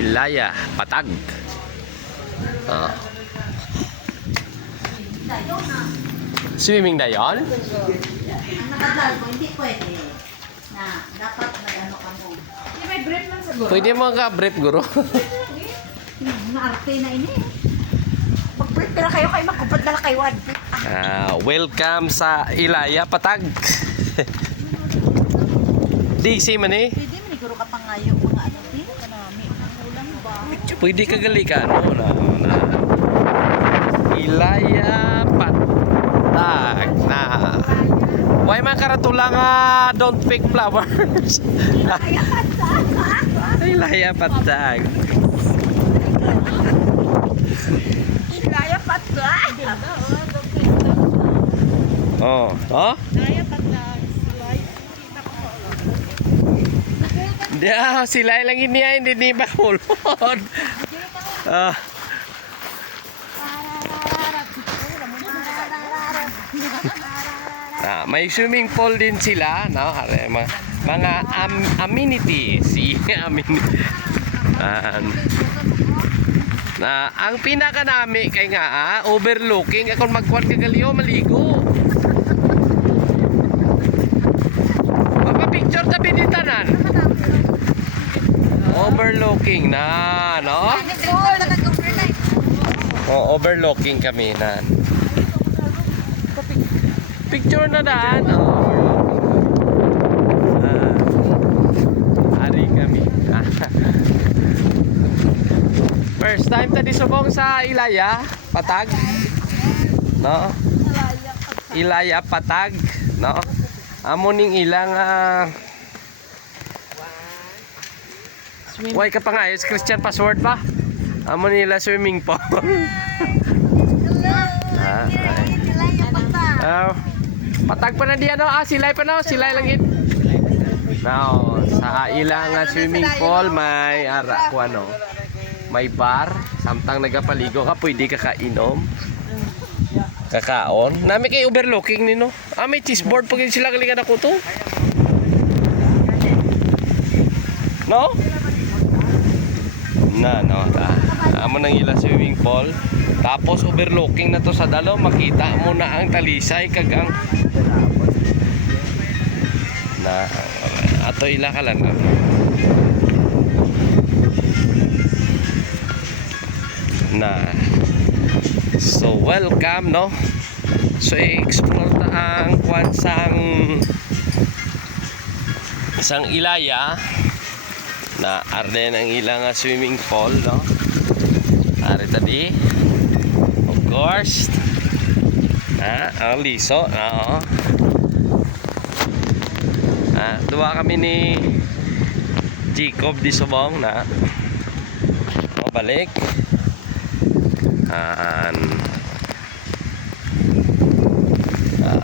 Ilaya Patag. Swimming na yon? Ang nakadal ko, hindi pwede. Na, dapat may ano ka mo. Hindi may brief man siguro. Pwede mo ka-brief, guro. Mga arte na ini. Mag-brief pero kayo magkupad na lang kayo. Welcome sa Ilaya Patag. DC man eh. Pwede, maniguro ka pa nga yung mga ano din. Kanami, ulam ba? Pwede ka gali ka, no? Ilaya Patag na. Why man karatula nga don't pick flowers? Ilaya Patag. Ilaya Patag. Oh, oh? Ilaya Patag. Dia sila lang ini hindi ni bahulod. May swimming pool din sila, no? Mga amenities, ang pinaka nami kay nga overlooking akong magkuan ka galiyo maligo. Picture tabi ni tanan. Overlooking na, no? Oh, overlooking kami na. Picture na daan. Ari kami. First time tadi subong sa Ilaya Patag. No? Ilaya Patag, no? Amo ning ilang Why ka pa nga is Christian password ba? Amo nila swimming pool. Patag pa na diyan, no? Silay pa, no? Silay lang it. Now, sa ilang swimming pool may ano, may bar, samtang nagapaligo ka pwede ka kainom. Kakaon. Nami kay overlooking nino. May cheeseboard pag sila kalingan ako to. No? No. Amo nang ila swimming pool. Tapos overlooking na to sa dalo, makita mo na ang talisay kagang na ato ila ka lang. Na so welcome, no? So i-explore na ang kwansang isang Ilaya na arden ang ilang swimming pool, no? Ari tadi of course ang liso, oo. Duwa kami ni Jacob di Subong na mabalik.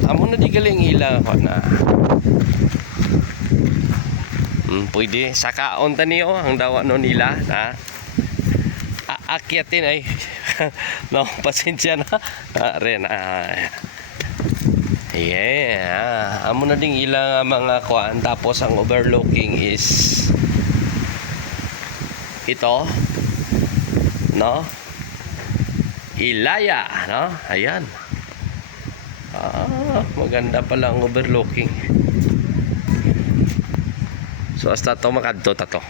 Amo na di galing ila ko na pwede sakaon taniyo ang dawa no nila na aakyatin ay no pasensya na ren yeah, amo na ding ilang mga kuan. Tapos ang overlooking is ito, no? Ilaya, no? Ayan. Maganda pala ang overlooking. So hasta to makadto tato.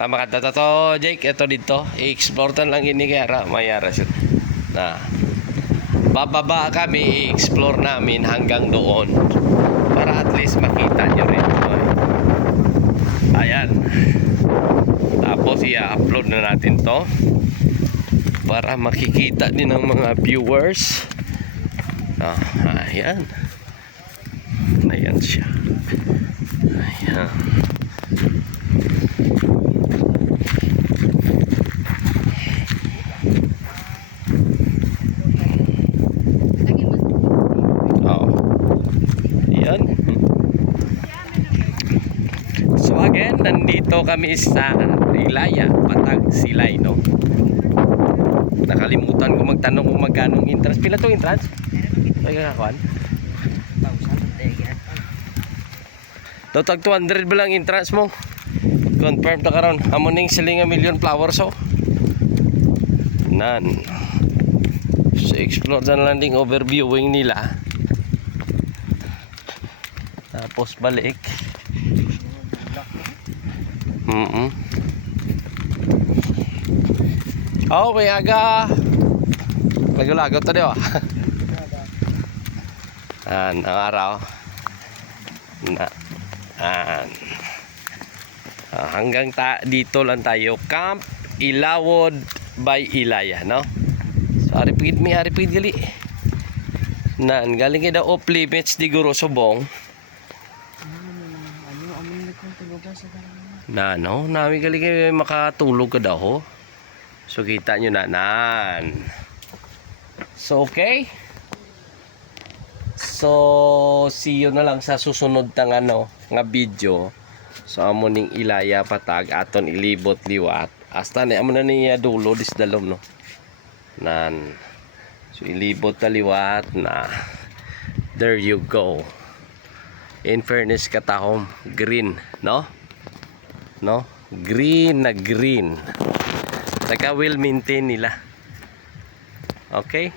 Makadto tato, Jake, ito dito. I-explore tan lang ini kaya mayara siya. Na bababa kami, i-explore namin hanggang doon para at least makita nyo rin. Ayan. Tapos i-upload na natin to para makikita din ng mga viewers. Ayan. Ayan siya. Ayan. Ayan. So again, nandito kami sa Ilaya Patag Silay, no? Nakalimutan ko magtanong kung magkano ang entrance. Pila tong entrance? Ay kakakuan? Daw tag 200 ba lang entrance mo? confirm to karon. Amo ning siling a million flowers oh. Nan. So explore na lang ding overviewing nila. Tapos balik. Oh, may aga. Lago-lago to diyo. Ang araw. Na. Hanggang dito lang tayo. Camp Ilawod by Ilaya, no? So, aripid gali. Nan, galing kita off limits di Guro Subong. Na, no? Nami gali kayo makatulog ka daw, ho? So, kita nyo na, nan. So, okay? So, see you na lang sa susunod tang nga video. So, amo ning Ilaya patag aton ilibot liwat. Hasta na amo na niya dulo dis dalom no. Nan. So, ilibot na liwat na. There you go. In fairness katahom, green, no? No? Green na green. Saka will maintain nila. Okay?